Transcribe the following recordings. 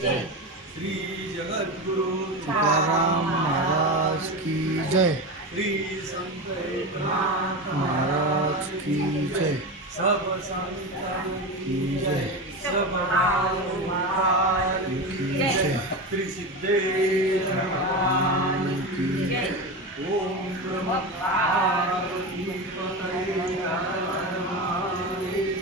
जय। श्री जगद्गुरु तुकाराम महाराज की जय। श्री संत एकनाथ महाराज की जय। सब संतन की जय। सब महाराज की जय। श्री सिद्धेश्वर भगवान की जय। ओम नमः पार्वती पतये हर हर महादेव।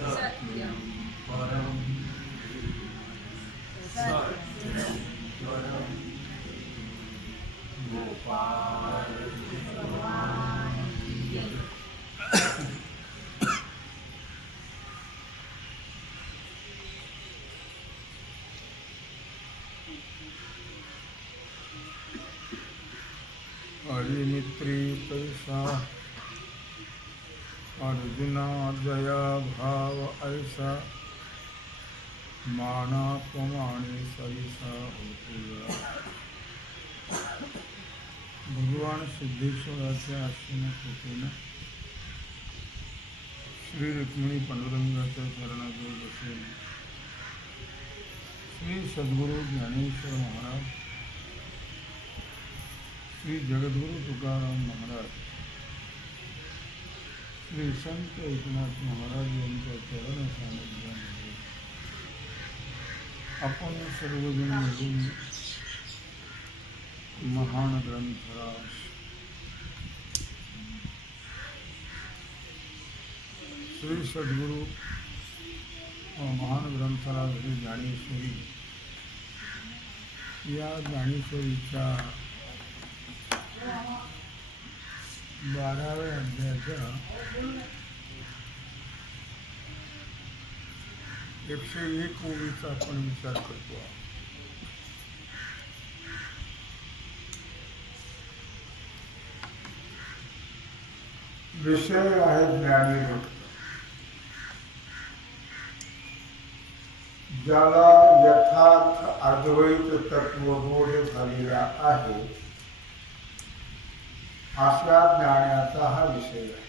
सत्यं परं सत्यं परं गोपाल भगवान की जय। हरिमित्री पैसा अर्जुना दया भाव ऐसा मानापमाने सरिसा होतुया। भगवान सिद्धेश्वराच्या आश्रम कृपेने श्री रुक्मिणी पांडुरंगाच्या चरणाजवळ बसेल श्री सद्गुरु ज्ञानेश्वर महाराज, श्री जगद्गुरु तुकाराम महाराज, श्री संत एकनाथ महाराज यांच्या चरण सानिध्यामध्ये आपण सर्वजण मिळून महान ग्रंथराज श्री सद्गुरु महान ग्रंथराज श्री ज्ञानेश्वरी या ज्ञानेश्वरीच्या 12व्या अध्यायाचा 101 ओळीचा आपण विचार करतो. विषय आहे ज्ञानी भक्त, ज्याला यथार्थ अद्वैत तत्वबोध झालेला आहे अशा ज्ञानाचा हा विषय आहे.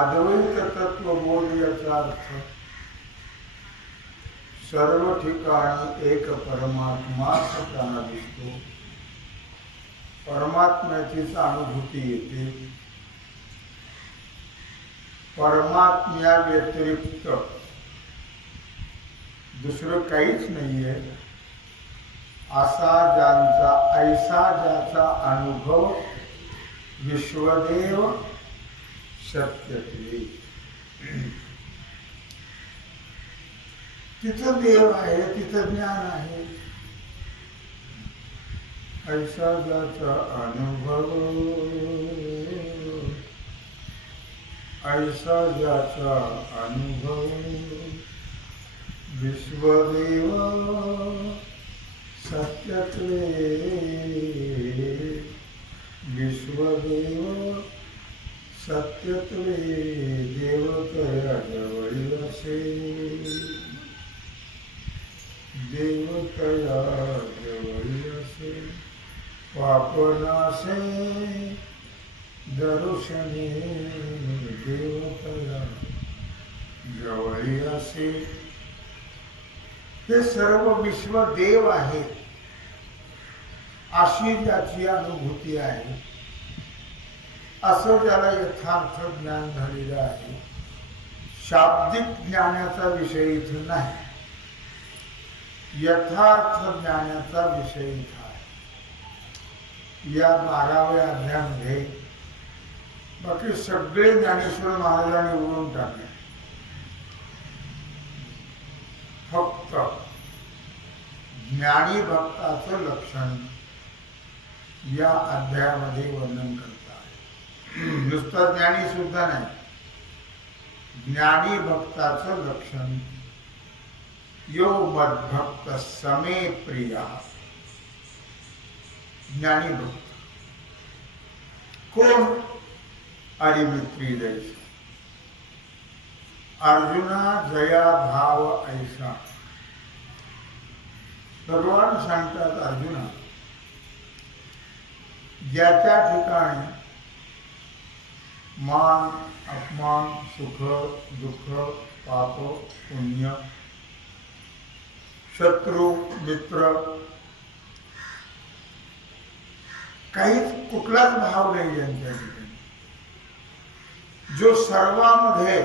अद्वैत तत्वबोध याचा अर्थ सर्व ठिकाणी एक परमात्माच त्यांना दिसतो, परमात्म्याचीच अनुभूती येते, परमात्म्या व्यतिरिक्त दुसरं काहीच नाहीये असा ऐसा ज्याचा अनुभव विश्वदेव सत्यते. तिथं देव आहे, तिथं ज्ञान आहे. ऐसा ज्याचा अनुभव, ऐसा ज्याचा अनुभव विश्वदेव सत्यत्वे, विश्वदेव सत्यत्वे देवतया जवळी असे, देवतया जवळी असे पापनासे दर्शने, देवतया जवळी असे. हे सर्व विश्व देव आहे अशी ज्याची अनुभूती आहे, असं ज्याला यथार्थ ज्ञान झालेलं आहे. शाब्दिक ज्ञानाचा विषय इथे नाही, यथार्थ ज्ञानाचा विषय इथं आहे. या 12व्या अध्यायामध्ये बाकी सगळे ज्ञानेश्वर महाराजांनी उडून टाकले. फक्त ज्ञानी भक्ताचं लक्षण या अध्यायामध्ये वर्णन करत आहे. नुसतं ज्ञानी सुद्धा नाही, ज्ञानी भक्ताचं लक्षण यो मद्भक्त समे प्रिया. ज्ञानी भक्त कोण? अरिमित्री जैसा. अर्जुना जया भाव ऐसा. भगवान सांगतात, अर्जुना, ज्याच्या ठिकाणी मान अपमान सुख दुःख पाप पुण्य शत्रू मित्र काहीच कुठलाच भाव नाही ज्यांच्या ठिकाणी, जो सर्वांमध्ये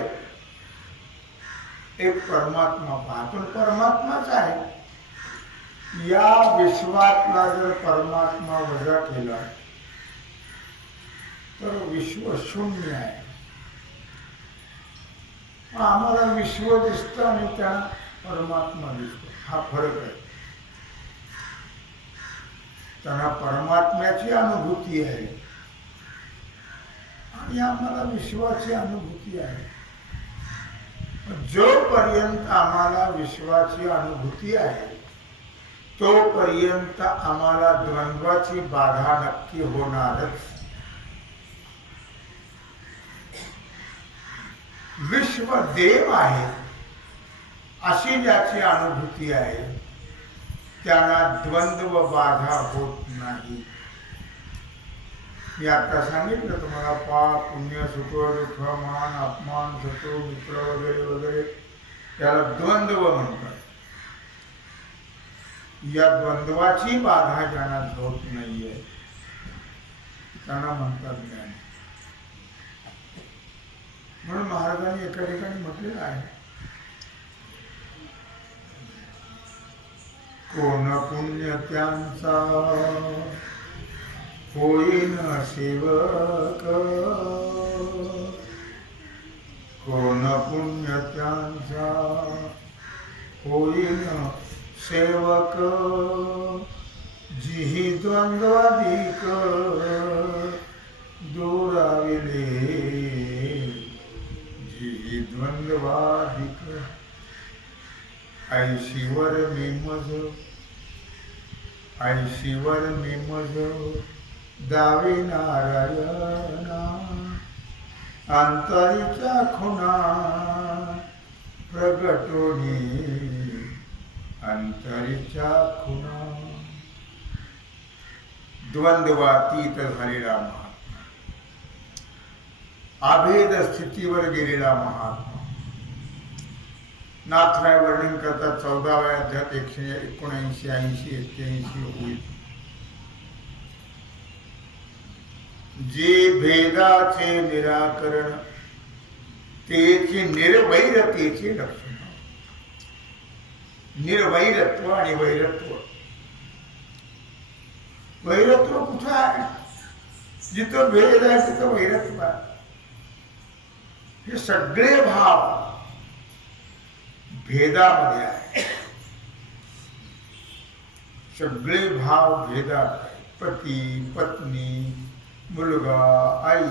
एक परमात्मा पाहतो. परमात्माच आहे. या विश्वातला जर परमात्मा वजा केला तर विश्व शून्य आहे. आम्हाला विश्व दिसतं आणि त्या परमात्मा दिसतो, हा फरक आहे. त्यांना परमात्म्याची अनुभूती आहे आणि आम्हाला विश्वाची अनुभूती आहे. जोपर्यंत आम्हाला विश्वाची अनुभूती आहे तोपर्यंत आम्हाला द्वंद्वाची बाधा नक्की होणारच. विश्व देव आहे अशी ज्याची अनुभूती आहे त्यांना द्वंद्व बाधा होत नाही. मी आता सांगितलं तुम्हाला, पाप पुण्य सुख दुःख मान अपमान शत्रू मित्र वगैरे वगैरे त्याला द्वंद्व म्हणतात. या द्वंद्वाची बाधा ज्यांना होत नाहीये त्यांना म्हणतात ज्ञान. म्हणून महाराजांनी एका ठिकाणी म्हटलेलं आहे, कोण पुण्य त्यांचा होईन सेवक. कोण पुण्य त्यांचा होईन सेवक. जिही द्वंद्वाधिक दुराविले. जिही द्वंद्वाधिक ऐशीवर मेमज. ऐशीवर मेमज दावे नारायणा. अंतरीच्या खुणा प्रगटोनी. अंतरीच्या खुणा. द्वंद्वातीत झालेला महात्मा, अभेद स्थितीवर गेलेला महात्मा. नाथराय वर्णन करतात 14व्या अध्यायात 179 80 81 होईल. जे भेदाचे निराकरण तेची निर्वैरतेचे लक्षण. निर्वैरत्व आणि वैरत्व. वैरत्व कुठं आहे? जिथं भेद आहे तिथं वैरत्व आहे. हे सगळे भाव भेदामध्ये आहे. सगळे भाव भेदात आहे. पती पत्नी मुलगा आई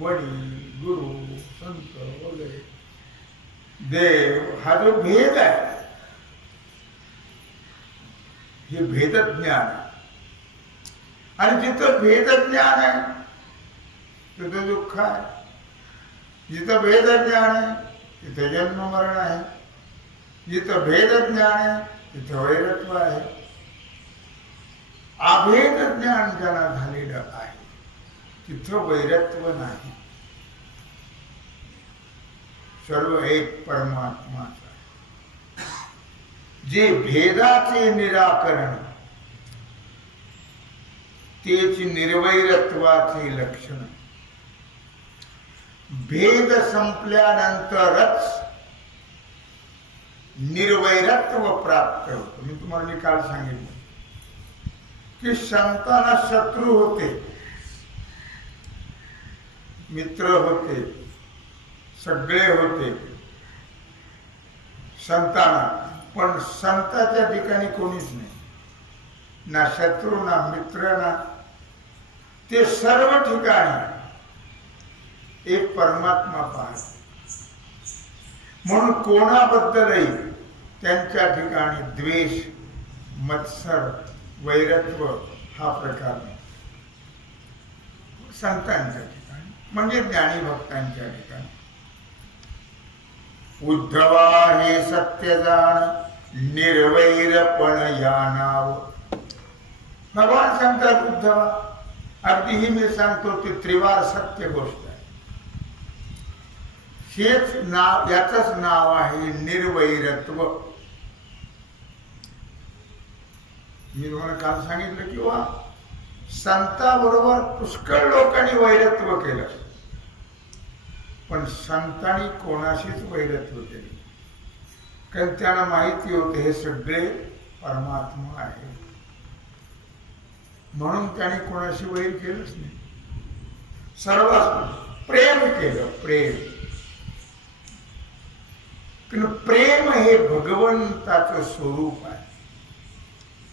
वडील गुरु संत वगैरे देव हा जो भेद आहे हे भेदज्ञान. आणि जिथं भेदज्ञान आहे तिथं दुःख आहे. जिथं भेदज्ञान आहे तिथं जन्म मरण आहे. जिथं भेदज्ञान आहे तिथं वैरत्व आहे. अभेद ज्ञान ज्याला झालेलं आहे तिथं वैरत्व नाही. सर्व एक परमात्माचा. जे भेदाचे निराकरण तेची निर्वैरत्वाचे लक्षण. भेद संपल्यानंतरच निर्वैरत्व प्राप्त होतं. मी तुम्हाला काल सांगितलं की संतांना शत्रू होते, मित्र होते, सगळे होते संतांना, पण संताच्या ठिकाणी कोणीच नाही. ना शत्रू ना मित्र ना, ते सर्व ठिकाणी एक परमात्मा पाहत. म्हणून कोणाबद्दलही त्यांच्या ठिकाणी द्वेष, मत्सर, वैरत्व हा प्रकार नाही. संतांच्या ठिकाणी म्हणजे ज्ञानी भक्तांच्या ठिकाणी. उद्धवा हे सत्य जाण, निर्वैरपण या नाव. भगवान सांगतात उद्धवा, अगदी ही मी सांगतो ती त्रिवार सत्य गोष्ट आहे. हेच नाव, याचंच नाव आहे निर्वैरत्व. मी तुम्हाला काल सांगितलं किंवा संताबरोबर पुष्कळ लोकांनी वैरत्व केलं, पण संतांनी कोणाशीच वैरत्व केले, कारण त्यांना माहिती होते हे सगळे परमात्मा आहे. म्हणून त्यांनी कोणाशी वैर केलंच नाही. सर्व प्रेम केलं, प्रेम. कारण प्रेम हे भगवंताचं स्वरूप आहे.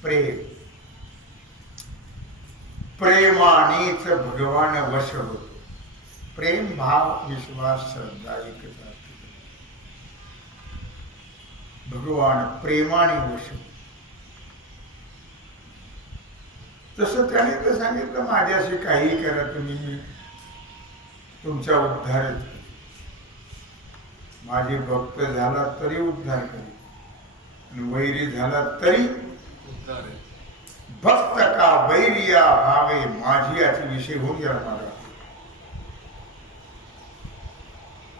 प्रेम, प्रेमानेच भगवान वश होतो. प्रेम, भाव, विश्वास, श्रद्धा एकच असते. भगवान प्रेमाने वश. तसं त्याने तर सांगितलं, माझ्याशी काही करा तुम्ही, मी तुमचा उद्धारच करेन. माझे भक्त झाला तरी उद्धार करेन, आणि वैरी झाला तरी उद्धार. भक्त का वैरिया भावे माझी याचे विषय होऊन गेला. माझा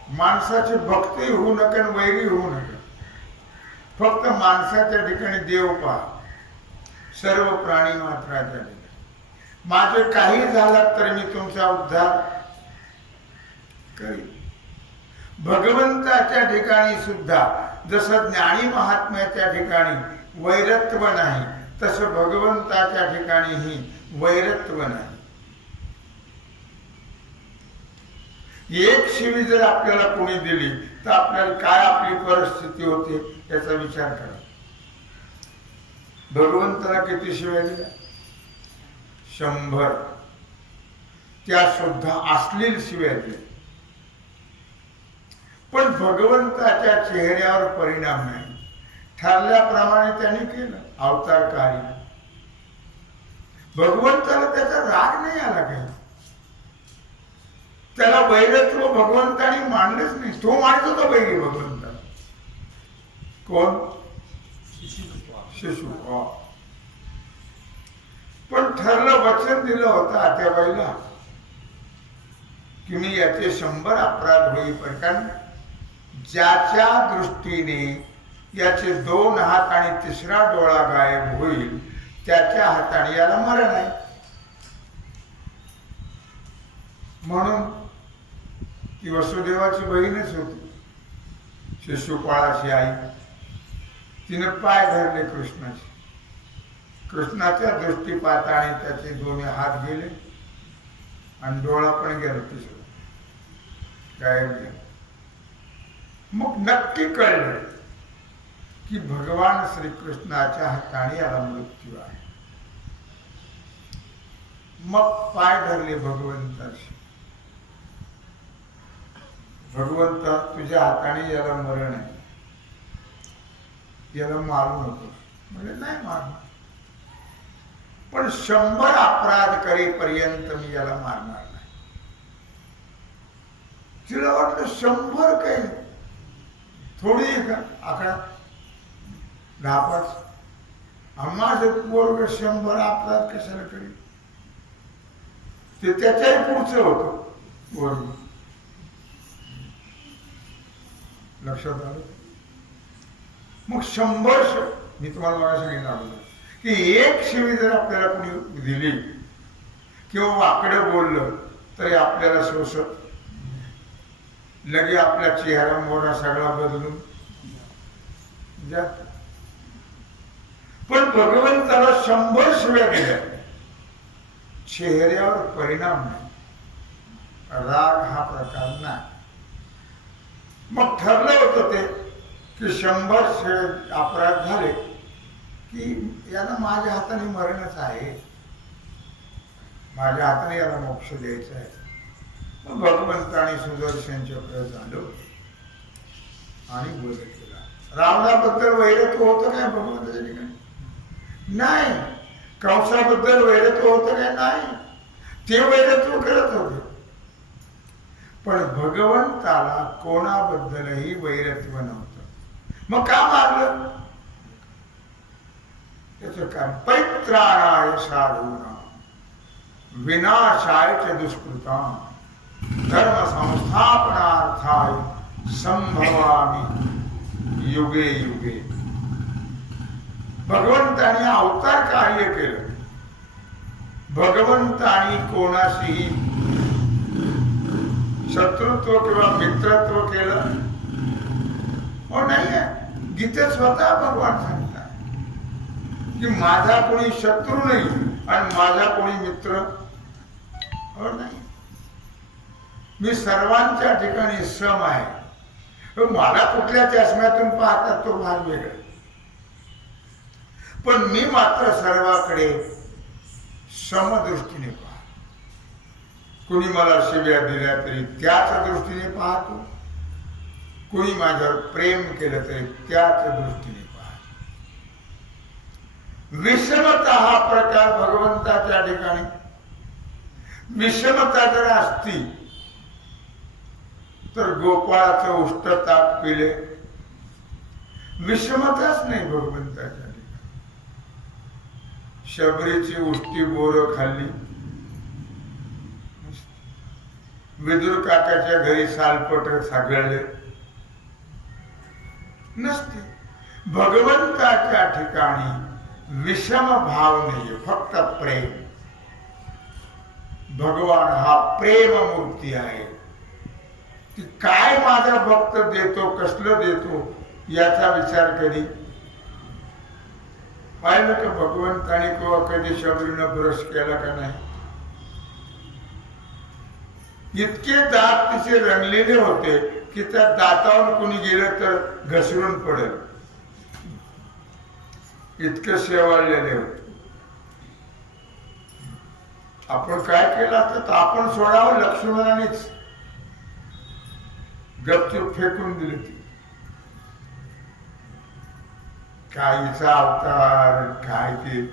माणसाचे भक्तही होऊ नका आणि वैरी होऊ नका. फक्त माणसाच्या ठिकाणी देव पहा, सर्व प्राणी मात्राच्या ठिकाणी. माझे काही झालं तर मी तुमचा उद्धार करीन. भगवंताच्या ठिकाणी सुद्धा जसं ज्ञानी महात्म्याच्या ठिकाणी वैरत्व नाही, तसं भगवंताच्या ठिकाणीही वैरत्व नाही. एक शिवी जर आपल्याला कोणी दिली तर आपल्याला काय आपली परिस्थिती होते याचा विचार करा. भगवंताला किती शिव्या दिल्या? 100. त्या सुद्धा अश्लील शिव्या दिल्या, पण भगवंताच्या चेहऱ्यावर परिणाम नाही. ठरल्याप्रमाणे त्यांनी केलं अवतारकारी. भगवंताला त्याचा राग नाही आला काही. त्याला वैरत्व भगवंताने मानलंच नाही. तो मानत होता वैरी भगवंताला. कोण? शिशुपाळ. पण ठरलं, वचन दिलं होतं आत्याबाईला की मी याचे 100 अपराध होईपर्यंत, कारण ज्याच्या दृष्टीने याचे 2 हात आणि 3रा डोळा गायब होईल त्याच्या हाताने याला मरण आहे. म्हणून ती वसुदेवाची बहीणच होती, शिशुपाळाची आई. तिने पाय धरले कृष्णाचे. कृष्णाच्या दृष्टीपाताने त्याचे 2 हात गेले आणि डोळा पण गेला, 3रा गायब गेला. मग नक्की कळलं की भगवान श्रीकृष्णाच्या हाताने याला मृत्यू आहे. मग पाय धरले भगवंताशी. भगवंता, तुझ्या हाताने याला मरण आहे, याला मारू नको. म्हणजे नाही मारणार, पण 100 अपराध करेपर्यंत मी याला मारणार नाही. तिला वाटलं 100 काही थोडी का आकडा, 10-5. माझं पोरग 100 अपराध कशाला करेल? ते त्याच्याही पुढचं होतं पोरग. लक्षात आलं? मग 100 मी तुम्हाला मला सांगितलं अगोदर की एक शिवी जर आपल्याला कोणी दिली किंवा वाकडं बोललं तरी आपल्याला सोसत, लगे आपला चेहरा मोहरा सगळा बदलून जात. पण भगवंताला 100 शिव्या दिल्या, चेहऱ्यावर परिणाम नाही, राग हा प्रकार नाही. मग ठरलं होतं ते की 100 अपराध झाले की याला माझ्या हाताने मरणच आहे, माझ्या हाताने याला मोक्ष द्यायचा आहे. मग भगवंताने सुदर्शन चक्र झालं आणि वध केला. रावणाबद्दल वैरत्व होतं काय भगवंताच्या ठिकाणी? नाही. कंसाबद्दल वैरत्व होतं काय? नाही. ते वैरत्व करत होते, पण भगवंताला कोणाबद्दलही वैरत्व नव्हतं. मग का मारलं? त्याचं कारण परित्राणाय साधूनां विनाशाय च दुष्कृतां धर्म संस्थापनार्थाय संभवामि युगे युगे. भगवंताने अवतार कार्य केलं. भगवंताने कोणाशीही शत्रुत्व किंवा मित्रत्व केलं हो नाहीये. गीतेत स्वतः भगवान सांगतात की माझा कोणी शत्रू नाही आणि माझा कोणी मित्र हो नाही. मी सर्वांच्या ठिकाणी सम आहे. मला कुठल्या चष्म्यातून पाहतात तो भाग वेगळा, पण मी मात्र सर्वांकडे समदृष्टीने पाहतो. कुणी मला शिव्या दिल्या तरी त्याच दृष्टीने पाहतो, कुणी माझ्यावर प्रेम केलं तरी त्याच दृष्टीने पाहतो. विषमता हा प्रकार भगवंताच्या ठिकाणी, विषमता जर असती तर गोपाळाचं उष्ट ताक पिले. विषमताच नाही भगवंताच्या ठिकाणी. शबरीची उष्टी बोरं खाल्ली, विदुर काकाच्या घरी सालपट सागळले नसते. भगवंताच्या ठिकाणी विषम भाव नाहीये, फक्त प्रेम. भगवान हा प्रेम मूर्ती आहे. की काय माझा भक्त देतो, कसलं देतो याचा विचार कधी पाहिलं का? भगवंताने किंवा कधी शबरीनं ब्रश केला का नाही? इतके दात तिचे रंगलेले होते की त्या दातावर कुणी गेलं तर घसरून पडेल, इतके शेवाळलेले होते. आपण काय केलं असतं तर आपण सोडावं, लक्ष्मणानेच गपचूप फेकून दिली. ती काहीचा अवतार, काय ते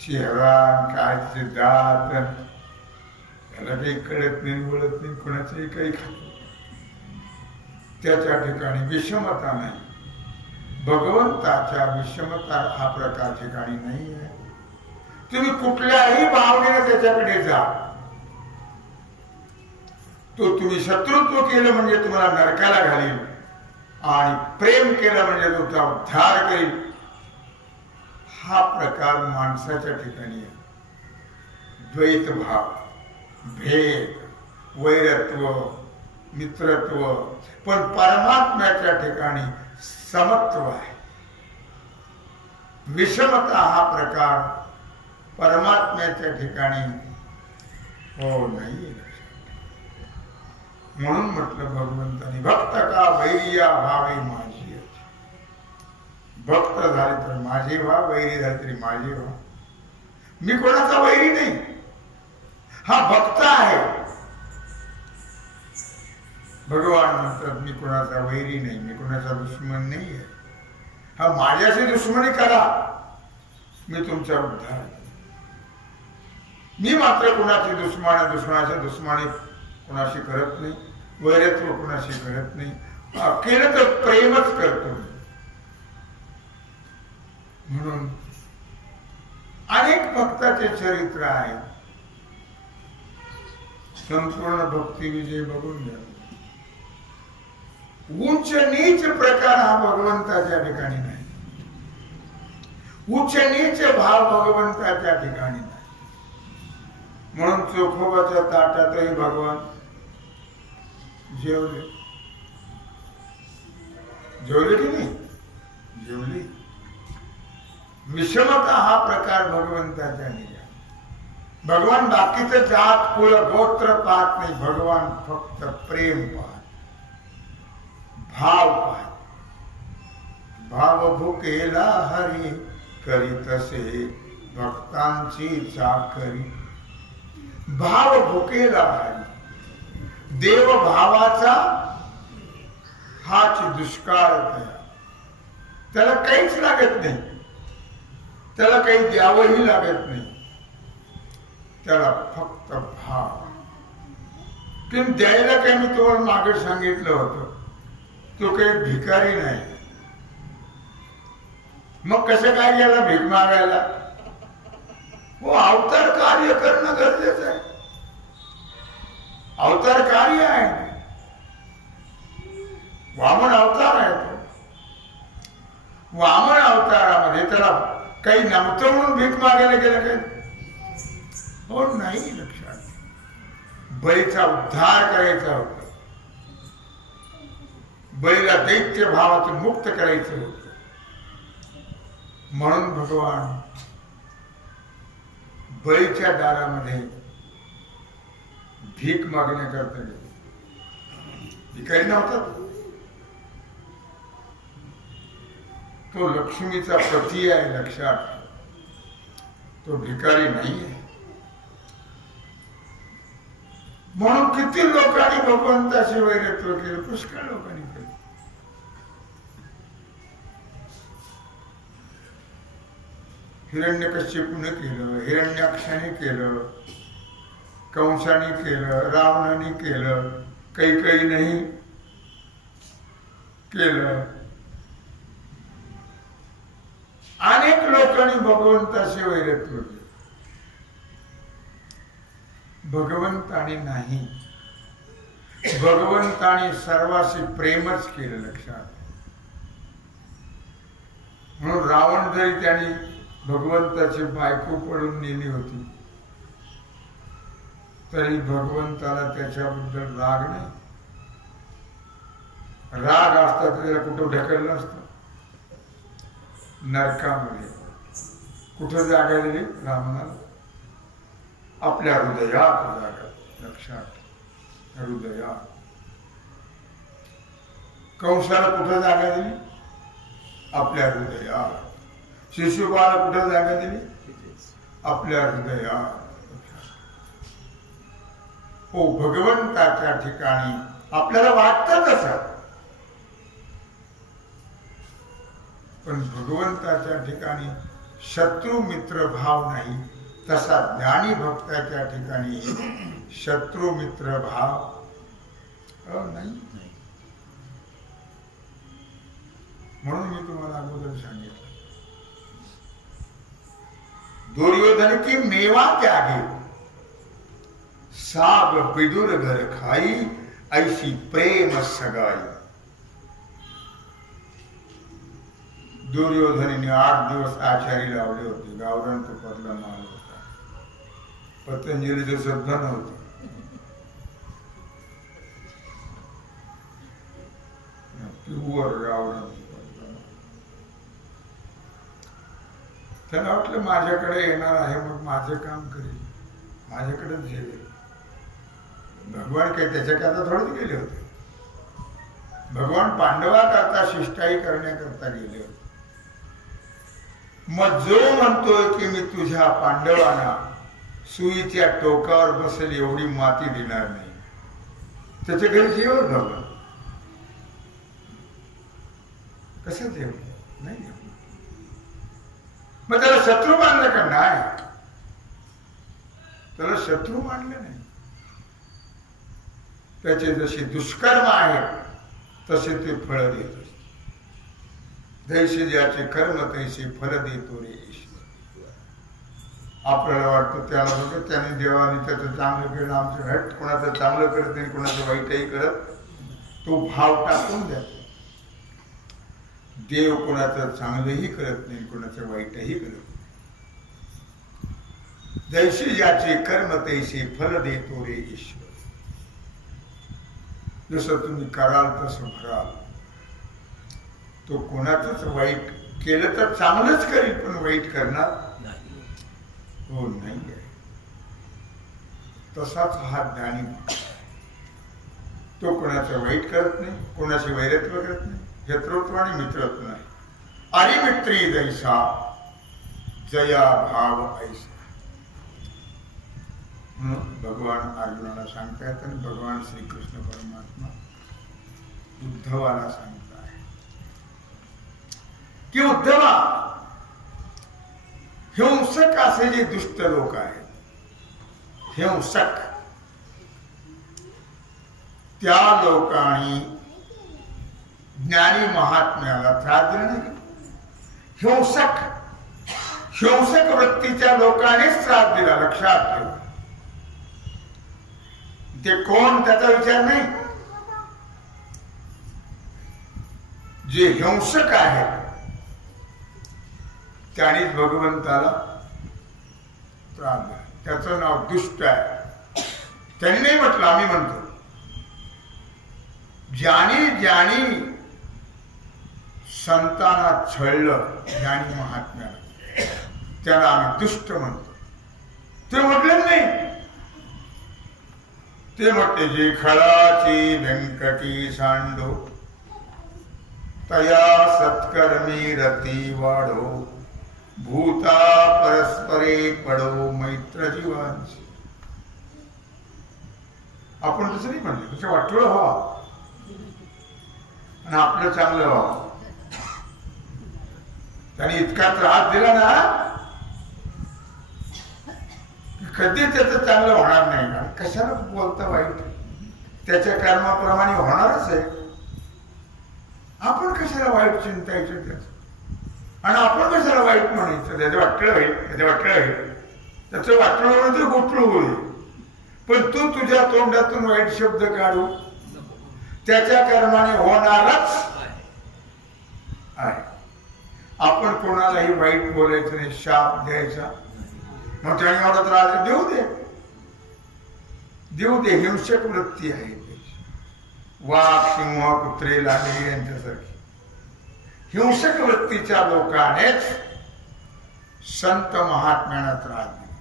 चेहरा, काय ते दात, त्याला काही कळत नाही, वळत नाही, कोणाचंही काही खातो. त्याच्या ठिकाणी विषमता नाही. भगवंताच्या विषमता हा प्रकार ठिकाणी नाही आहे. तुम्ही कुठल्याही भावनेने त्याच्याकडे जा. तो तुम्ही शत्रुत्व केलं म्हणजे तुम्हाला नरकाला घालील, आणि प्रेम केलं म्हणजे तुमचा उद्धार करील. हा प्रकार माणसाच्या ठिकाणी आहे. द्वैत भाव, भेद, वैरत्व, मित्रत्व. पण परमात्म्याच्या ठिकाणी समत्व आहे. विषमता हा प्रकार परमात्म्याच्या ठिकाणी हो नाही. म्हणून म्हटलं भगवंतानी भक्त का वैरिया भावे माझी. भक्त झाले तर माझे व्हा, वैरी झाले तरी माझे व्हा. मी कोणाचा वैरी नाही, हा भक्त आहे. भगवान म्हणतात मी कोणाचा वैरी नाही, मी कोणाचा दुश्मन नाही आहे. हा माझ्याशी दुश्मनी करा, मी तुमचा उद्धार करेन. मी मात्र कोणाची दुश्मनाच्या दुश्मनी कोणाशी करत नाही, वैरत्व कोणाशी करत नाही. केलं तर प्रेमच करतो. म्हणून अनेक भक्ताचे चरित्र आहे. संपूर्ण भक्ती विजय बघून घ्या. उच्च नीच प्रकार हा भगवंताच्या ठिकाणी नाही. उच्च नीच भाव भगवंताच्या ठिकाणी नाही. म्हणून चोखोबाच्या ताटातही भगवान जेवले. जेवले की नाही? जेवले. विषमता हा प्रकार भगवंताच्या नाही. भगवान बाकीचं जात कुळ गोत्र पाहत नाही. भगवान फक्त प्रेम पाहत, भाव पाहत. भाव भुकेला हरी करीतसे भक्तांची चाकरी. भाव भुकेला हरी, देव भावाचा हाच दुष्काळ करा. त्याला काहीच लागत नाही, त्याला काही द्यावंही लागत नाही, त्याला फक्त भाव. पण द्यायला काही मी तुम्हाला मागे सांगितलं होतं, तो काही भिकारी नाही. मग कसं काय गेला भीक मागायला? हो, अवतार कार्य करणं गरजेचं आहे. अवतार कार्य आहे, वामन अवतार आहे तो. वामन अवतारामध्ये त्याला काही नव्हतं म्हणून भीक मागायला गेलं काय? हो नाही. लक्षात, बळीचा उद्धार करायचा होता, बळीला दैत्य भावातून मुक्त करायचं होतं. म्हणून भगवान बळीच्या दारामध्ये भीक मागण्याकरता गेले. भिकारी नव्हता तो, लक्ष्मीचा पती आहे. लक्षात, तो भिकारी नाही आहे. म्हणून किती लोकांनी भगवंताचे वैरत्व केलं, पुष्कळ लोकांनी केलं. हिरण्यकश्यपूने केलं, हिरण्याक्षाने केलं, कंसाने केलं, रावणाने केलं, काही नाही केलं. अनेक लोकांनी भगवंताचे वैरत्व केले. भगवंताने नाही, भगवंताने सर्वांशी प्रेमच केलं. लक्षात, म्हणून रावण जरी त्याने भगवंताची बायको पडून नेली होती तरी भगवंताला त्याच्याबद्दल राग नाही. राग असता तर त्याला कुठं ढकललं असतं? नरकामध्ये. कुठं जागा दिली रावणाला? आपल्या हृदयात जागा. लक्षात, हृदयात. कंसाला कुठं जागा दिली? आपल्या हृदयात. शिशुपाला कुठं जागा दिली? आपल्या हृदयात. हो, भगवंताच्या ठिकाणी आपल्याला वाटतं तसं, पण भगवंताच्या ठिकाणी शत्रू मित्र भाव नाही. तसा ज्ञानी भक्ताच्या ठिकाणी शत्रू मित्र भाव नाही. म्हणून मी तुम्हाला अगोदर सांगितलं, दुर्योधन की मेवा त्यागे, साग बिदुर घर खाई, ऐसी प्रेम सगाई. दुर्योधनीने 8 दिवस आचारी लावले होते. गावरान तुपातला माल होता, पतंजलीचं सुद्धा नव्हतं. प्युअर गावरान तुपातला माल. त्याला वाटलं माझ्याकडे येणार आहे, मग माझं काम करेल, माझ्याकडेच जेवेल. भगवान काही त्याच्याकरता थोडेच गेले होते. भगवान पांडवाकरता शिष्टाई करण्याकरता गेले होते. मग जो म्हणतोय की मी तुझ्या पांडवांना सुईच्या टोकावर बसेल एवढी माती देणार नाही, त्याच्या घरी जेवण भगवान कसं जेवण नाही. मग त्याला शत्रू मानलं का? नाही, त्याला शत्रू मानलं नाही. त्याचे जसे दुष्कर्म आहेत तसे ते फळ देत असते. जैसे ज्याचे कर्म तैसे फल देतो रे ईश्वर. आपल्याला वाटतं त्याला बघ, त्याने देवाने त्याचं चांगलं केलं, आमचं हट कोणाचं चांगलं करत नाही, कोणाचं वाईटही करत. तो भाव टाकून द्यातो. देव कोणाचं चांगलंही करत नाही, कोणाचं वाईटही करत नाही. जैसे ज्याचे कर्म तैसे फल देतो रे ईश्वर. जसं तुम्ही कराल तसं भराल. तो कोणाचंच वाईट केलं तर चांगलंच करील, पण वाईट करणार हो नाही आहे. तसाच हा ज्ञानी भक्त. तो कोणाचं वाईट करत नाही, कोणाचे वैरत्व करत नाही, शत्रुत्व आणि मित्रत्व नाही. अरिमित्री जैसा जया भाव ऐसा. भगवान अर्जुनाला सांगतायत आणि भगवान श्रीकृष्ण परमात्मा उद्धवाला सांगताय की उद्धवा, हिंसक असे जे दुष्ट लोक आहेत, हिंसक, त्या लोकांनी ज्ञानी महात्म्याला त्रास दिला नाही. हिंसक हिंसक वृत्तीच्या लोकांनीच त्रास दिला, लक्षात ठेवा. ते कोण त्याचा विचार नाही. जे हिंसक आहेत त्यानेच भगवंताला त्रास दिला. त्याचं नाव दुष्ट आहे. त्यांनी नाही म्हटलं, आम्ही म्हणतो. ज्यानी ज्यानी संतांना छळलं, ज्ञानी महात्म्याला, त्याला आम्ही दुष्ट म्हणतो. ते म्हटले नाही. ते म्हटले जे खळाची व्यंकटी सांडो, तया सत्कर्मी रती वाढो, भूता परस्परे पडो मैत्र जीवांची. आपण तसं नाही म्हणलं, त्याचं वाटोळं व्हावं आणि आपलं चांगलं व्हावं. त्याने इतका त्रास दिला ना, कधी त्याचं चांगलं होणार नाही. कशाला बोलतं वाईट? त्याच्या कर्माप्रमाणे होणारच आहे. आपण कशाला वाईट चिंतायचं त्याचं, आणि आपण कशाला वाईट म्हणायचं? त्याचं वाटलं होईल, त्याचं वाटलं होईल, त्याचं वाटलं म्हणजे गोठलं होईल. पण तू तुझ्या तोंडातून वाईट शब्द काढू, त्याच्या कर्माने होणारच आहे. आपण कोणालाही वाईट बोलायचं नाही, शाप द्यायचा. मग त्याने एवढा त्रास देऊ दे, देऊ दे. हिंसक वृत्ती आहे त्याची. वाघ, सिंह, कुत्रे, लांडगे यांच्यासारखी हिंसक वृत्तीच्या लोकांनीच संत महात्म्यांना त्रास दिला,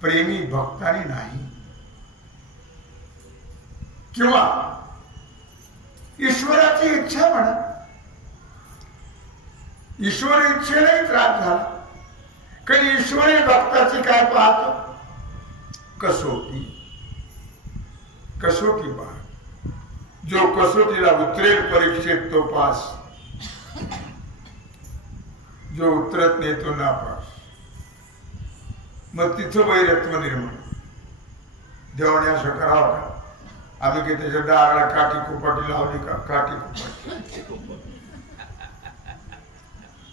प्रेमी भक्तांनी नाही. किंवा ईश्वराची इच्छा म्हणा, ईश्वर इच्छेलाही त्रास झाला. कधी ईश्वरी भक्ताची काय पाहतो? कसोटी. कसोटी पाहतो. जो कसोटीला उतरेल परीक्षेत तो पास, जो उतरत नाही तो नापास. मग तिथं वैरत्व निर्माण. देवाने असं करावं का? आम्ही की त्याच्या दाराला काठी कुपाटी लावली का? काठी कुपाटी.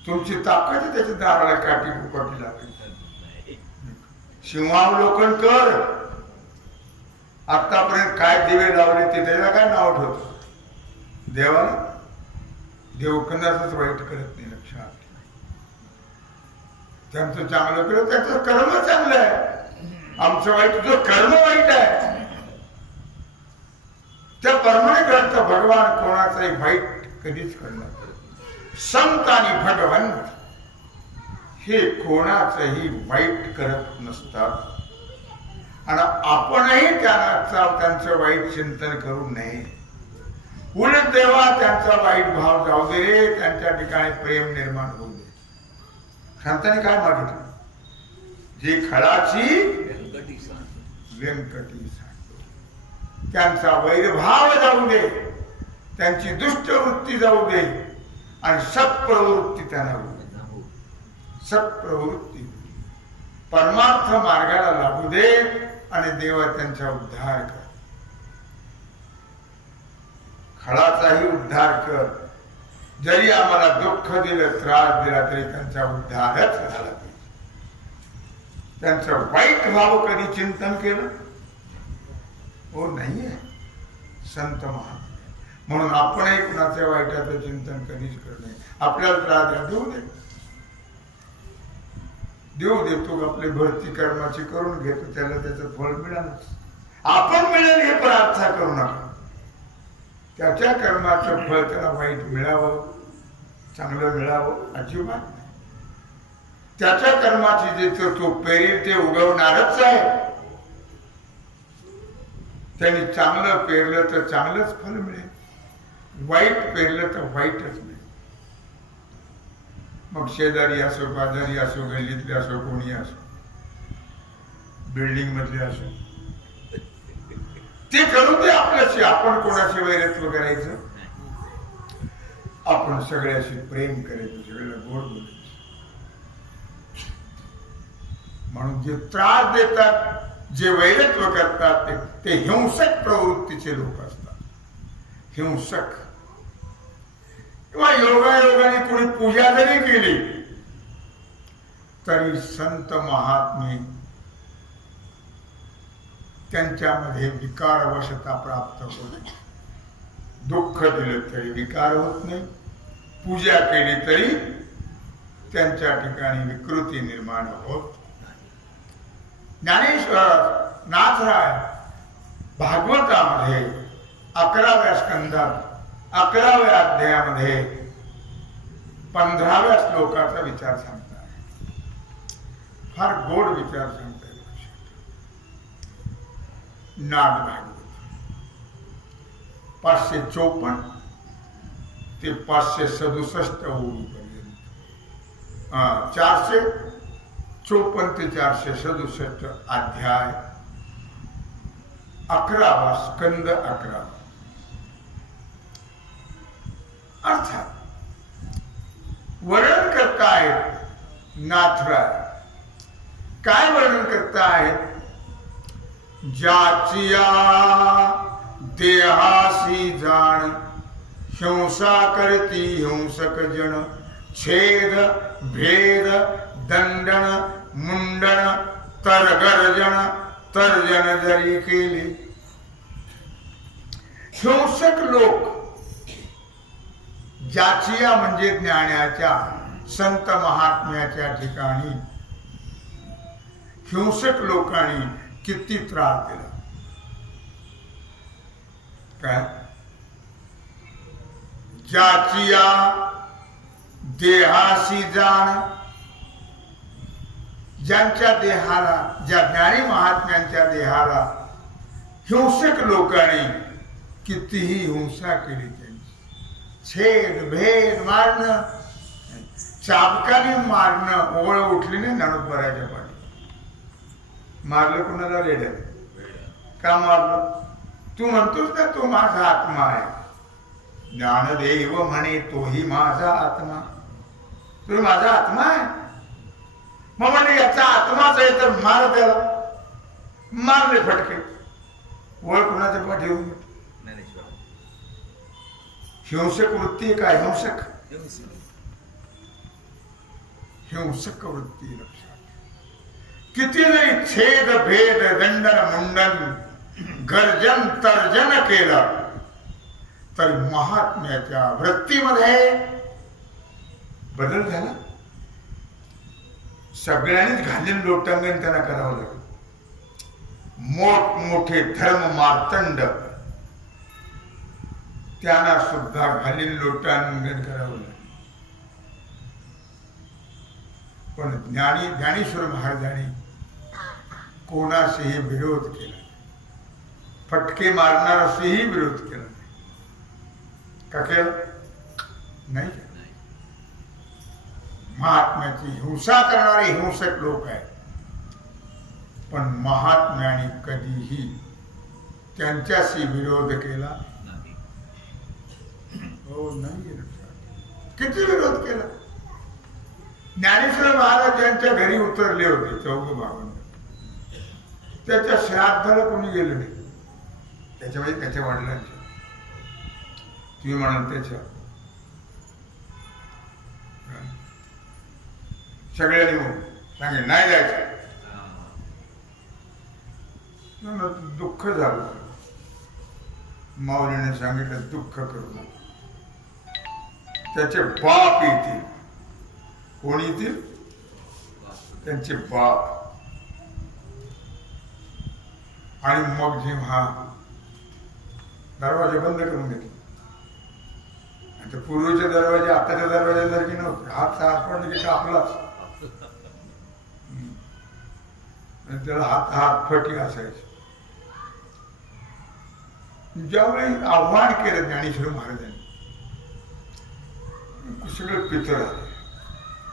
तुमची ताकद आहे त्याच्या दाराला काठी कुपाटी लावली. सिंहावलोकन कर. आतापर्यंत काय दिवे लावले ते त्याला काय नाव ठेवतो? देवाला. देव कणाचंच वाईट करत नाही, लक्षात. त्यांचं चांगलं करत, त्याचं कर्म चांगलं आहे. आमचं वाईट, जो कर्म वाईट आहे त्या प्रमाणे घडतं. भगवान कोणाचंही वाईट कधीच करणार. संत आणि भगवंत हे कोणाचंही वाईट करत नसतात. आणि आपणही त्यांचं वाईट चिंतन करू नये. उलट देवा त्यांचा वाईट भाव जाऊ दे रे, त्यांच्या ठिकाणी प्रेम निर्माण होऊ दे. संतांनी काय मागितलं? जी खळाची व्यंकटी सांडो, त्यांचा वैरभाव जाऊ दे, त्यांची दुष्ट वृत्ती जाऊ दे, आणि सत्प्रवृत्ती त्यांना होऊ दे. सत्प्रवृत्ती परमार्थ मार्गाला लागू दे, आणि देवा त्यांचा उद्धार कर. खळाचाही उद्धार कर. जरी आम्हाला दुःख दिलं, त्रास दिला, तरी त्यांचा उद्धारच झाला पाहिजे. त्यांचं वाईट भाव कधी चिंतन केलं? हो, नाहीये. संत महात्मा म्हणून आपणही कुणाच्या वाईटाचं चिंतन कधीच करत नाही. आपल्याला त्रास द्या, देऊ दे, देऊ दे. तो आपली भरती कर्माची करून घेतो, त्याला त्याचं फळ मिळालंच. आपण मिळेल हे प्रार्थना करू नका. त्याच्या कर्माचं फळ त्याला वाईट मिळावं, चांगलं मिळावं अजिबात नाही. त्याच्या कर्माची जे तो पेरेल ते उगवणारच आहे. त्यांनी चांगलं पेरलं तर चांगलंच फल मिळेल, वाईट पेरलं तर वाईटच मिळेल. मग शेजारी असो, पाजारी असो, गल्लीतले असो, कोणी असो, बिल्डिंग मधले असो, ते करू दे आपल्याशी. आपण कोणाशी वैरत्व करायचं? आपण सगळ्याशी प्रेम करायचं, सगळ्याला गोड बोलायचं. म्हणून जे त्रास देतात, जे वैरत्व करतात, ते हिंसक प्रवृत्तीचे लोक असतात. हिंसक. किंवा योगायोगाने कोणी पूजा जरी केली तरी संत महात्मे त्यांच्यामध्ये विकारवशता प्राप्त होत नाही. दुःख दिलं तरी विकार होत नाही, पूजा केली तरी त्यांच्या ठिकाणी विकृती निर्माण होत. ज्ञानेश्वर नाथराय भागवतामध्ये 11व्या स्कंदात 11व्या अध्यायामध्ये 15व्या श्लोकाचा विचार सांगतात. फार गोड विचार सांगतात. नाथ भागवत 554 ते 567 ओळीपर्यंत, 454 ते 467 अध्याय, 11वा स्कंद 11. अर्थात वर्णन करतायत नाथराय. काय वर्णन करतायत? जाचिया देहासी जाण, हिंसा करती हिंसक जन, छेद भेद दंडन मुंडन तरगर्जन तर्जन जरी केले. हिंसक लोक. जाचिया म्हणजे ज्ञानाच्या, संत महात्म्याच्या ठिकाणी हिंसक लोकांनी किती त्रास दिला. काय? जाचिया देहासी जाण, ज्यांच्या देहाला, ज्या ज्ञानी महात्म्यांच्या देहाला हिंसक लोकांनी कितीही हिंसा केली. छेद भेद मारणं, चाबकाने मारणं. ओळ उठली नाही ज्ञानोबराच्या पाठी. मारलं कुणाला? रेड्या. का मारलं? तू म्हणतोस का तो माझा आत्मा आहे? ज्ञानदेव म्हणे तोही माझा आत्मा. तो माझा आत्मा आहे. मग म्हणजे याचा आत्माच आहे तर मार त्याला. मारले फटके. ओळ कुणाच्या पाठी होऊन. हिंसक वृत्ती काय? हिंसक हिंसक वृत्ती. लक्षात. किती जरी छेद भेद दंडन मुंडन गर्जन तर्जन केलं तर महात्म्याच्या वृत्तीमध्ये बदल झाला. सगळ्यांनीच घालीन लोटांगण त्यांना करावं लागलं. मोठमोठे धर्म मार्तंड त्यांना सुद्धा घालीन लोटांगण करावं लागलं. पण ज्ञानेश्वर महाराजांनी कोणाशीही विरोध केला. फटके मारणाराशीही विरोध केला का? केलं नाही. महात्म्याची हिंसा करणारे हिंसक लोक आहेत, पण महात्म्याने कधीही त्यांच्याशी विरोध केला हो नाही. किती विरोध केला. ज्ञानेश्वर महाराज यांच्या घरी उतरले होते चौघ भावंड. त्याच्या श्राद्धाला कोणी गेलं नाही. त्याच्यामध्ये त्याच्या वडिलांच्या, तुम्ही म्हणाल त्याच्या, सगळ्यांनी सांगे नाही जायचं. दुःख झालं. माऊलीने सांगितलं दुःख करू नका. त्याचे बाप येतील. कोण येतील? त्यांचे बाप. आणि मग जेव्हा दरवाजे बंद करून घेतले. आता पूर्वीचे दरवाजे आताच्या दरवाजासारखे नव्हते. हात पडले की कापलाच. त्याला हात फटी असायचे. ज्यावेळी आव्हान केलं ज्ञानेश्वर महाराजांनी, सगळं पितळ आले.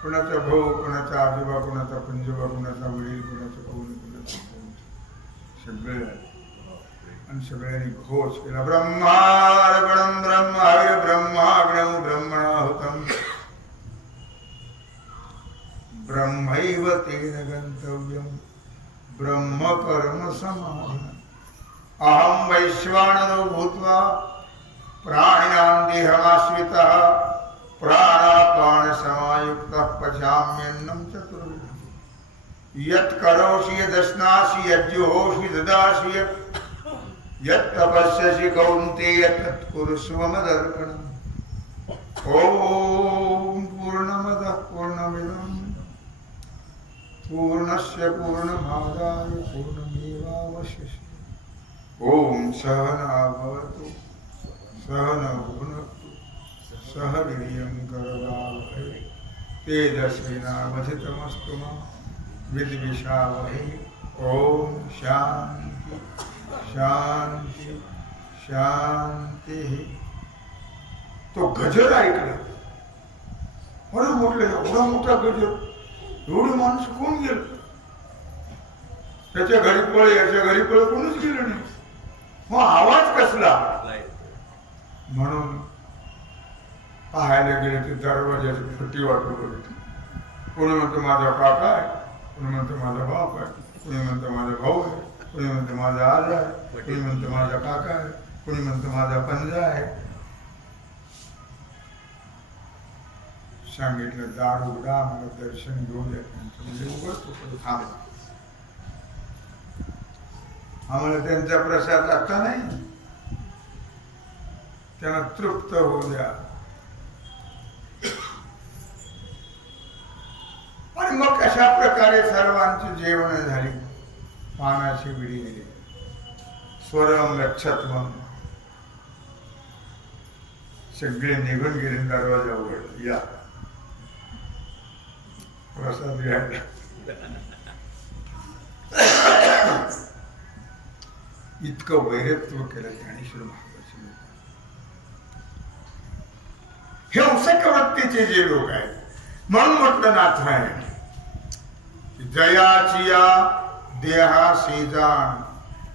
कोणाचा भाऊ, कोणाचा आजोबा, कोणाचा पंजोबा, कोणाचा वडील, कोणाचा पाऊल, कोणाचा भाऊ, सगळे आले. आणि सगळ्यांनी घोष केला, ब्रह्मार्पणं ब्रह्माय ब्रह्माग्नौ ब्रह्मणाहुतं ब्रह्मैव तेन गन्तव्यं ब्रह्मकर्म समाधिना अहं वैश्वानरो भूत्वा प्राणिनां देहमाश्रितः प्राणापानसमायुक्तः पचाम्यन्नं चतुर्विधं यत् करोषि यदश्नासि यज्जुहोषि ददासि यत् तपस्यसि कौन्तेय तत् कुरुष्व मदर्पणम् ॐ पूर्णमदः पूर्णमिदं पूर्णस्य पूर्णमादाय पूर्णमेवावशिष्यते ॐ सहना भवतु सहनौ भुनक्तु सह वीर्यं करवावहै तेजस्विनावधितमस्तु मा विद्विषावहै ॐ शान्ति शांती शांती. तो गजर ऐकला. अरे म्हटलं एवढा मोठा गजर, एवढी माणसं कोण गेलं? त्याच्या घरी पळ, याच्या घरी पळ, कोणच गेलं नाही. मग आवाज कसला? म्हणून पाहायला गेले ते दरवाजाची फटी वाटू बघितली. कोणी म्हणतो माझा काका आहे, कोणी म्हणतो माझा बाप आहे, कोणी म्हणतो माझा भाऊ आहे, कोणी म्हणतो माझा आजा आहे, कोणी म्हणतो माझा काका आहे, कोणी म्हणतो माझा पंजा आहे. सांगितलं दार उघडा, मला दर्शन घेऊ द्या. म्हणजे उघडतो थांब, आम्हाला त्यांचा प्रसाद आता नाही, त्यांना तृप्त होऊ द्या. आणि मग अशा प्रकारे सर्वांची जेवण झाली. पानाची विडी दिली. स्वरम गच्छत्वम. सगळे निघून गेले. दरवाजा उघडला. या प्रसाद घ्यायला. इतकं वैरत्व केलं ज्ञानेश्वर महाराजांनी. हे हिंसक वृत्तीचे जे लोक आहेत, म्हणून म्हटलं नाथरायण जयाची या देहासी जाण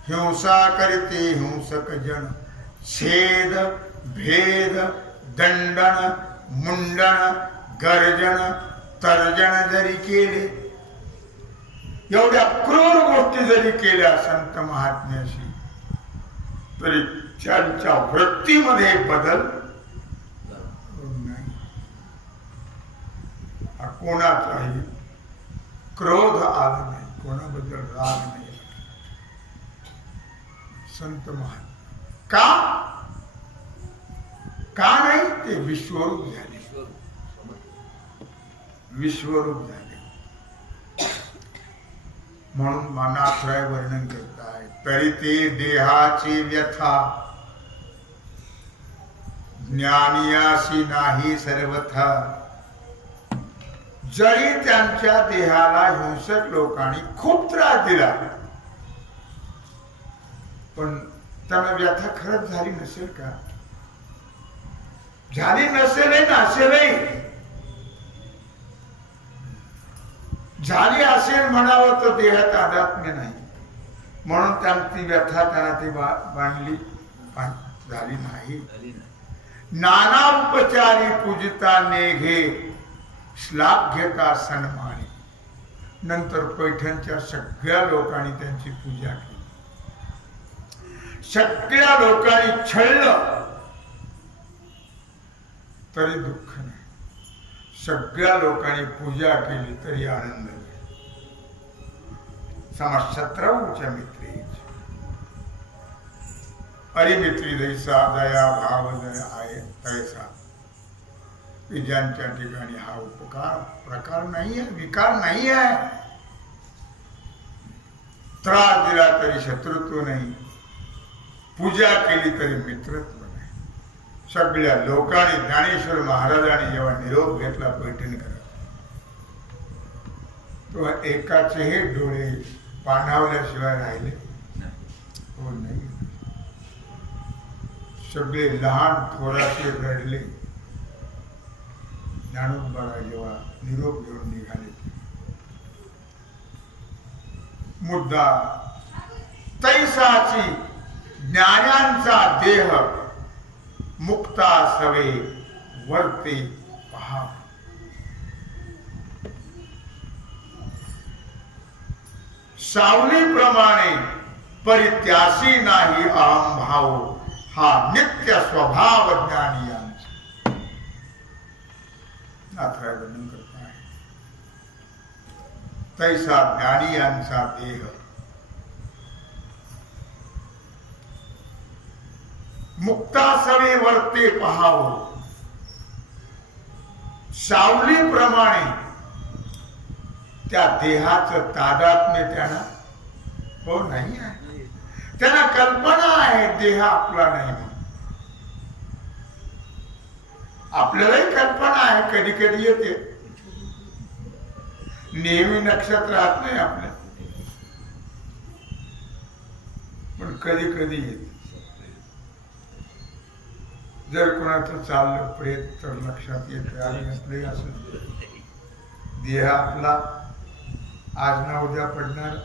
हिंसा करते हिंसक जन छेद भेद दंडन मुंडन गर्जन तर्जन जरी केले, एवढ्या क्रूर गोष्टी जरी केल्या संत महात्म्याशी, तरी त्यांच्या वृत्तीमध्ये बदल नाही. कोणाचाही क्रोध आला नाही, कोणाबद्दल राग नाही. संत महात्मा का नाही? ते विश्वरूप झाले. विश्वरूप झाले. म्हणून मानाथराय वर्णन करताय, तरी ते देहाची व्यथा ज्ञानियाशी नाही सर्वथा. जरी त्यांच्या देहाला हिंसक लोकांनी खूप त्रास दिला, पण त्यांना व्यथा खरंच झाली नसेल का? झाली नसेलही नसेलही. झाली असेल म्हणावं तर देहात आध्यात्म्य नाही, म्हणून त्यांची व्यथा त्यांना ती बांधली, पण झाली नाही. नाना उपचारी पूजिता नेघे श्लाघ्यता सन्मानी. नंतर पैठणच्या सगळ्या लोकांनी त्यांची पूजा केली. सगळ्या लोकांनी छळलं तरी दुःख नाही. सगळ्या लोकांनी पूजा केली तरी आनंद नाही. समशत्रौच्या मित्री अरिमित्री जैसा दया भाव दया आहे तैसा. की ज्यांच्या ठिकाणी हा उपकार प्रकार नाही आहे, विकार नाही आहे. त्रास दिला तरी शत्रुत्व नाही, पूजा केली तरी मित्रत्व नाही. सगळ्या लोकांनी ज्ञानेश्वर महाराजांनी जेव्हा निरोप घेतला पैठणकर, तेव्हा एकाचेही डोळे पाणावल्याशिवाय राहिले हो नाही. सगळे लहान थोराचे रडले. ज्ञानोबा जेव्हा निरोप घेऊन निघाले, मुद्दा तैसाची ज्ञानांचा देह मुक्ता सवे वर्ते पहा. सावलीप्रमाणे परित्यासी नाही अहम भाव, हा नित्य स्वभाव ज्ञानियांचा. नाथराय वर्णन करत आहे, तैसा ज्ञानियांचा देह मुक्तासवे वर्ते पहाव. सावलीप्रमाणे त्या देहाचं तादात्म्य त्यांना हो नाही आहे. त्यांना कल्पना आहे देह आपला नाही म्हणून. आपल्यालाही कल्पना आहे, कधी कधी येते, नेहमी नक्षत्र राहत नाही आपल्या, पण कधी कधी येते. जर कोणाचं चाललं प्रेत तर लक्षात येत असले असं देह आपला आज ना उद्या पडणार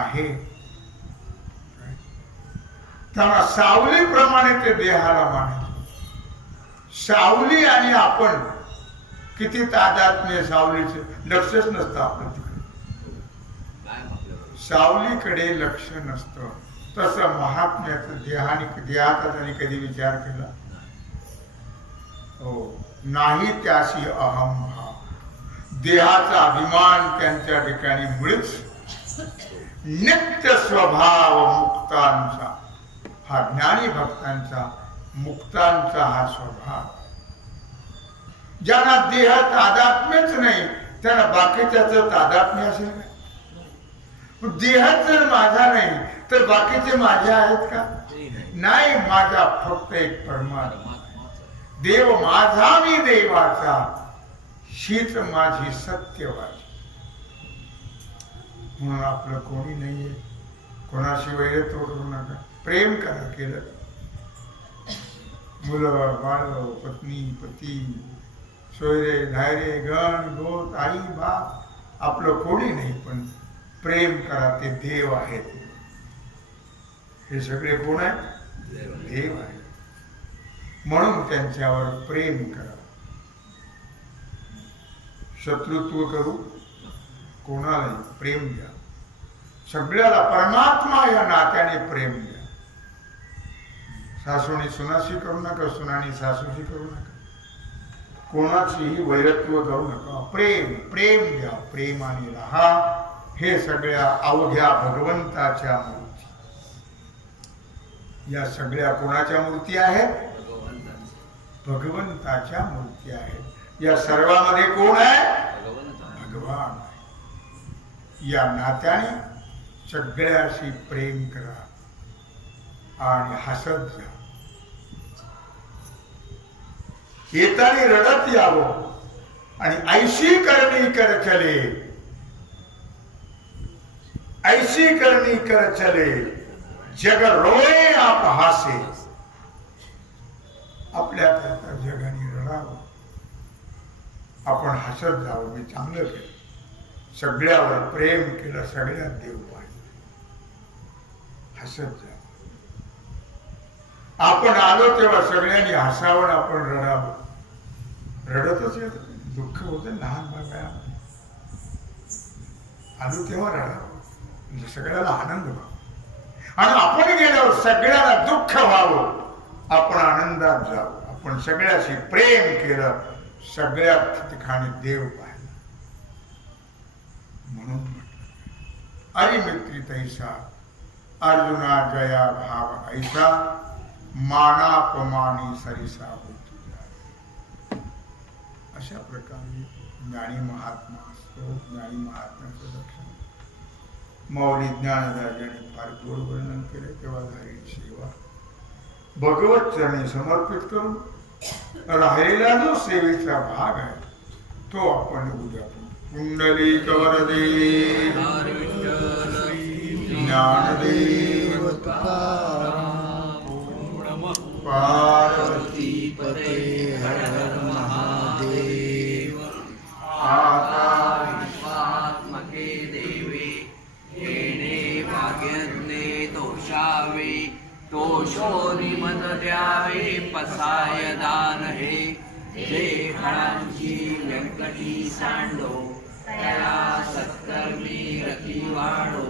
आहे. तेव्हा सावलीप्रमाणे ते देहाला मानायचे. सावली आणि आपण किती तादात्म्य, सावलीचे लक्षच नसतं आपलं तिकडे, सावलीकडे लक्ष नसतं. तसं महात्म्याचं देहाचा त्यांनी कधी विचार केला हो नाही. त्याशी अहम भाव, देहाचा अभिमान त्यांच्या ठिकाणी मुळीच. नित्य स्वभाव मुक्तांचा, हा ज्ञानी भक्तांचा मुक्तांचा हा स्वभाव. ज्यांना देह तादात्म्यच नाही त्यांना बाकीच्याच तादात्म्य असेल का? देहच जर माझा नाही तर बाकीचे माझे आहेत का? नाही. माझा फक्त एक परमात्मा, देव माझा मी देवाचा, शीच माझी सत्यवाची. म्हणून आपलं कोणी नाहीये. कोणाशी वैर तोडू नका, प्रेम करा. केलं मुलं बाळ पत्नी पती सोयरे धायरे गण गोत आई बाप आपलं कोणी नाही, पण प्रेम करा. ते देव आहेत. हे सगळे कोण आहेत? देव आहे. म्हणून त्यांच्यावर प्रेम करा. शत्रुत्व करू कोणालाही प्रेम द्या. सगळ्याला परमात्मा या नात्याने प्रेम द्या. सासूने सुनाशी करू नका, सुनाने सासूशी करू नका, कोणाचीही वैरत्व करू नका. प्रेम प्रेम द्या, प्रेमाने राहा. हे सगळ्या अवघ्या भगवंताच्या मूर्ती. या सगळ्या कोणाच्या मूर्ती आहेत? भगवंताच्या मूर्ती आहेत. या सर्वांमध्ये कोण आहे? भगवान. या नात्याने सगळ्याशी प्रेम करा आणि हसत जा. येतानी रडत यावं आणि ऐशी करणी कर चले, ऐशी करणी कर चले, जग रोए आप हासे. आपल्या करता जगाने रडावं, आपण हसत जावं. मी चांगलं केलं, सगळ्यावर प्रेम केलं, सगळ्यात देव पाहिजे. हसत जा. आपण आलो तेव्हा सगळ्यांनी हसावं, आपण रडावं. रडतच येत, दुःख होतं लहान बाळा. आलो तेव्हा रडावं, म्हणजे सगळ्याला आनंद व्हावा. आणि आपण गेल्यावर सगळ्याला दुःख व्हावं, आपण आनंदात जावं. आपण सगळ्याशी प्रेम केलं, सगळ्यात ठिकाणी देव पाहिला. म्हणून म्हटलं अरिमित्री तैसा अर्जुना जया भाव ऐसा, मानापमानी सरिसा होती. अशा प्रकारे ज्ञानी महात्मा असतो. ज्ञानी महात्म्याचं लक्षण मौली ज्ञानराजाने फार गोड वर्णन केले. तेव्हा झालेली सेवा भगवत चरणी समर्पित करून राहिलेला जो सेवेचा भाग आहे तो आपण उद्या कुंडलिक वरदे ज्ञानदेव पार्वती पते हर हर महादेव. यज्ञे दोषावे दोषोनी मत द्यावे पसाय दान हे जे फळांची व्यंकटी सांडो तया सत्कर्मी रती वाढो